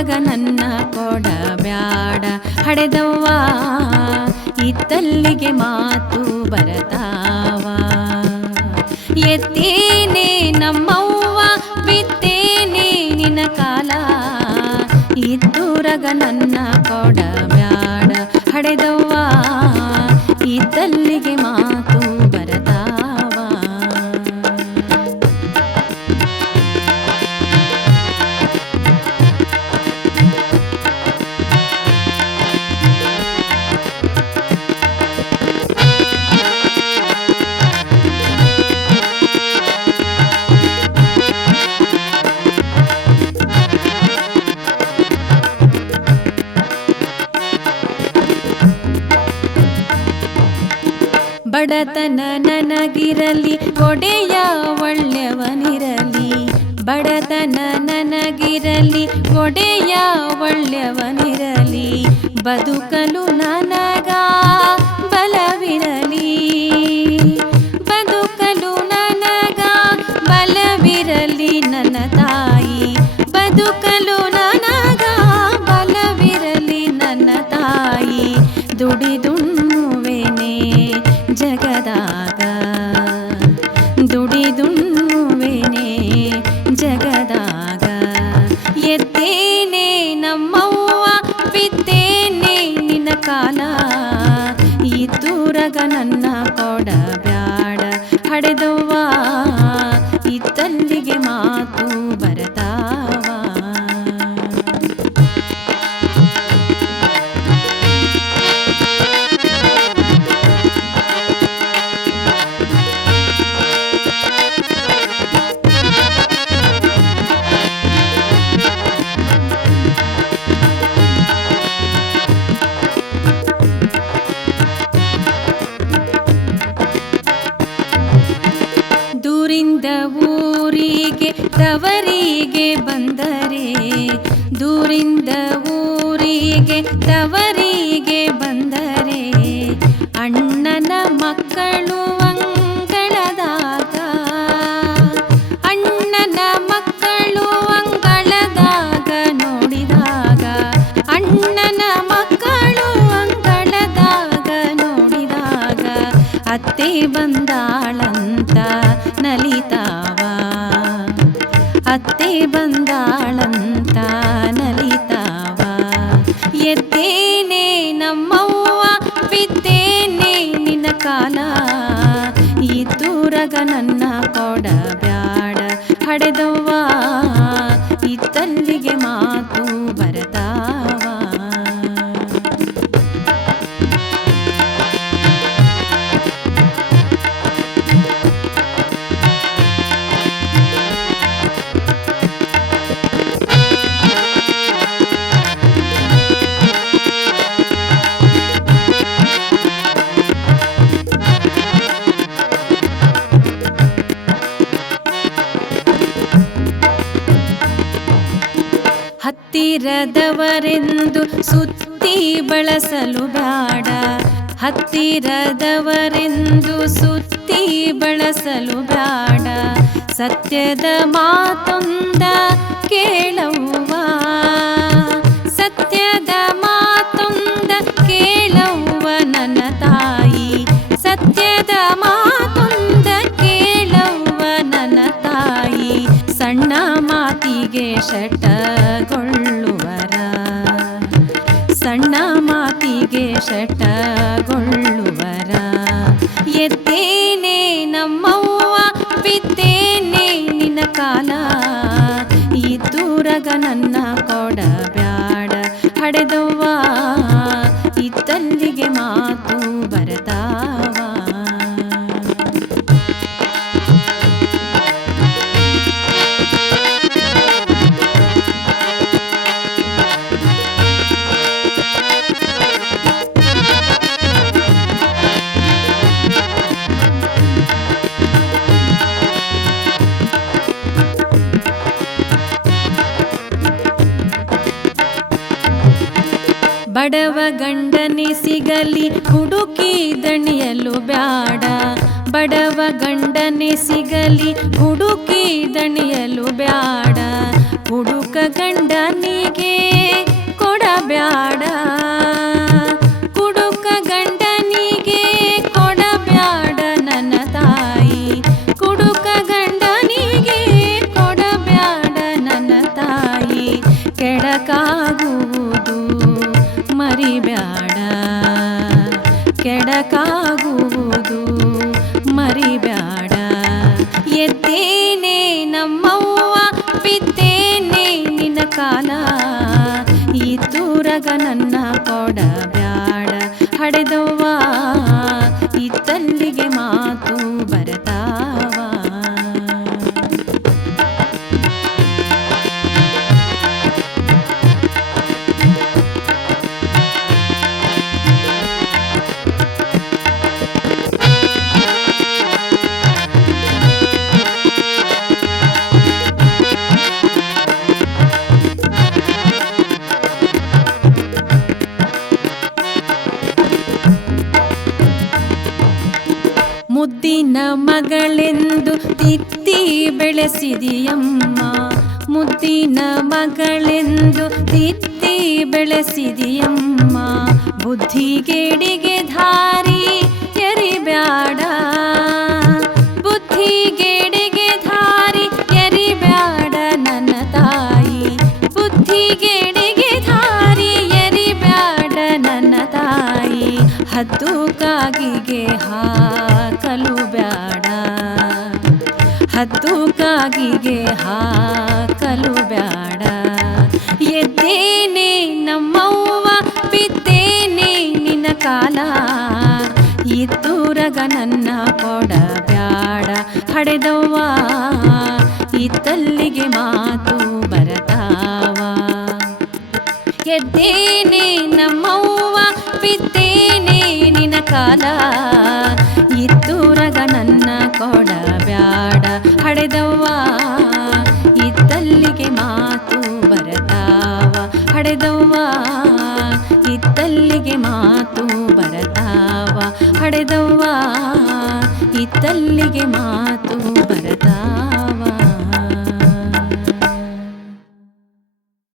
ಇದ್ದೂರಗ ನನ್ನ ಕೊಡ ಬ್ಯಾಡ ಹಡೆದವ್ವ ಇತ್ತಲ್ಲಿಗೆ ಮಾತು ಬರತಾವ. ಎತ್ತೇನೆ ನಮ್ಮವ್ವ ಬಿತ್ತೇನೆ ನಿನ್ನ ಕಾಲ ಇದ್ದೂರಗ ನನ್ನ ಕೊಡ ಬ್ಯಾಡ ಹಡೆದವ್ವ ಇತ್ತಲ್ಲಿಗೆ ಮಾತು ಬರತಾವ. ಬಡತನ ನನಗಿರಲಿ ಒಡೆಯ ಒಳ್ಳೆಯವನಿರಲಿ, ಬಡತನ ನನಗಿರಲಿ ಒಡೆಯ ಒಳ್ಳೆಯವನಿರಲಿ, ಬದುಕಲು ನನಗ ಬಲವಿರಲಿ, ಬದುಕಲು ನನಗ ಬಲವಿರಲಿ ನನ್ನ ತಾಯಿ, ಬದುಕಲು ನನಗ ಬಲವಿರಲಿ ನನ್ನ ತಾಯಿ. ದುಡಿದುಣ್ಣುವೆನೆ ಜಗದಾಗ, ದುಡಿದುಣ್ಣುವೆನೆ ಜಗದಾಗ, ಎತ್ತೇನೆ ನಮ್ಮವ್ವ ಬಿತ್ತೇನೆ ನಿನ್ನ ಕಾಲ ಇದ್ದೂರಗ ನನ್ನ ಕೊಡ ಬ್ಯಾಡ ಹಡೆದವ್ವ ಇತ್ತಲ್ಲಿಗೆ ಮಾತು ಬರತಾವ. ದೂರಿಂದ ಊರಿಗೆ ತವರಿಗೆ ಬಂದರೆ, ದೂರಿಂದ ಊರಿಗೆ ತವರಿಗೆ ಬಂದರೆ, ಅಣ್ಣನ ಮಕ್ಕಳು ಅಂಗಳದಾಗ, ಅಣ್ಣನ ಮಕ್ಕಳು ಅಂಗಳದಾಗ ನೋಡಿದಾಗ, ಅಣ್ಣನ ಮಕ್ಕಳು ಅಂಗಳದಾಗ ನೋಡಿದಾಗ, ಅತ್ತೆ ಬಂದಾಳಂತ ನಲಿತಾವ, ಅತ್ತೆ ಬಂದಾಳಂತ ನಲಿತಾವ. ಎತ್ತೇನೆ ನಮ್ಮವ್ವ ಬಿತ್ತೇನೆ ನಿನ್ನ ಕಾಲ ಇದ್ದೂರಗ ನನ್ನ ಕೊಡ ಬ್ಯಾಡ ಹಡೆದವ್ವ ಇತ್ತಲ್ಲಿಗೆ ಮಾತು ಬರತಾವ. ಹತ್ತಿರದವರೆಂದು ಸುತ್ತಿ ಬಳಸಲು ಬ್ಯಾಡ, ಹತ್ತಿರದವರೆಂದು ಸುತ್ತಿ ಬಳಸಲು ಬ್ಯಾಡ, ಸತ್ಯದ ಮಾತೊಂದ ಕೇಳವ್ವ, ಸತ್ಯದ ಮಾತೊಂದ ಕೇಳವ್ವ ನನ್ನ ತಾಯಿ, ಸತ್ಯದ ಮಾತೊಂದ ಕೇಳವ್ವ ನನ್ನ ತಾಯಿ. ಸಣ್ಣ ಮಾತಿಗೆ ಶಟಗೊಳ್ಳುವರ, ಸಣ್ಣ ಮಾತಿಗೆ ಶಟಗೊಳ್ಳುವರ, ಎತ್ತೇನೆ ನಮ್ಮವ್ವ ಬಿತ್ತೇನೆ ನಿನ್ನ ಕಾಲ ಇದ್ದೂರಗ ನನ್ನ ಕೊಡ ಬ್ಯಾಡ ಹಡೆದವ್ವ ಇತ್ತಲ್ಲಿಗೆ ಮಾತು ಬರತಾವ. ಬಡವ ಗಂಡನೆ ಸಿಗಲಿ ಹುಡುಕಿ ದಣಿಯಲು ಬ್ಯಾಡ, ಬಡವ ಗಂಡನೆ ಸಿಗಲಿ ಹುಡುಕಿ ದಣಿಯಲು ಬ್ಯಾಡ, ಕುಡುಕ ಗಂಡನಿಗೆ ಕೊಡಬ್ಯಾಡ, ಕುಡುಕ ಗಂಡನಿಗೆ ಕೊಡಬ್ಯಾಡ ನನ್ನ ತಾಯಿ, ಕುಡುಕ ಗಂಡನಿಗೆ ಕೊಡಬ್ಯಾಡ ನನ್ನ ತಾಯಿ. ಕೆಡಕಾಗುವುದು ಮರಿಬ್ಯಾಡ, ಕೆಡಕಾಗುವುದು ಮರಿಬ್ಯಾಡ. ಎದ್ದೇನೆ ನಮ್ಮವ್ವ ಬಿದ್ದೇನೆ ನಿನ್ನ ಕಾಲ, ಈ ತೂರಗ ನನ್ನ ಕೊಡಬ್ಯಾಡ ಹಡೆದವ್ವ, ಈ ತಲ್ಲಿಗೆ ಮಾತು ಬರತಾವ. ಮುದ್ದಿನ ಮಗಳೆಂದು ತಿತ್ತಿ ಬೆಳೆಸಿದಿಯಮ್ಮ, ಮುದ್ದಿನ ಮಗಳೆಂದು ತಿತ್ತಿ ಬೆಳೆಸಿದಿಯಮ್ಮ. ಬುದ್ಧಿಗೇಡಿಗೆ ಧಾರಿ ಎರಿಬ್ಯಾಡ, ಬುದ್ಧಿಗೇಡಿಗೆ ಧಾರಿ ಎರಿಬ್ಯಾಡ ನನ್ನ ತಾಯಿ, ಬುದ್ಧಿಗೇಡಿಗೆ ಧಾರಿ ಎರಿಬ್ಯಾಡ ನನ್ನ ತಾಯಿ. ಹದ್ದು ಕಾಗಿಗೆ ಹಾಕಲು ಬ್ಯಾಡ, ಹದ್ದು ಕಾಗಿಗೆ ಹಾಕಲು ಬ್ಯಾಡ. ಎದ್ದೇನೆ ನಮ್ಮವ್ವ ಬಿದ್ದೇನೆ ನಿನ್ನ ಕಾಲ, ಈ ತೂರಗ ನನ್ನ ಕೊಡಬ್ಯಾಡ ಹಡೆದವ್ವ, ಈ ತಲ್ಲಿಗೆ ಮಾತು ಬರತಾವ. ಎದ್ದೇನೆ ನಮ್ಮವ್ವ ಬಿದ್ದೇನೆ ನಿನ್ನ ಕಾಲ, ಈ ತೂರಗ ನನ್ನ ಕೊಡಬ್ಯಾಡ ಹಡೆದವ್ವ, ಈ ತಲ್ಲಿಗೆ ಮಾತು ಬರತಾವ ಹಡೆದವ್ವ, ಈ ತಲ್ಲಿಗೆ ಮಾತು ಬರತಾವ ಹಡೆದವ್ವ, ಈ ತಲ್ಲಿಗೆ ಮಾತು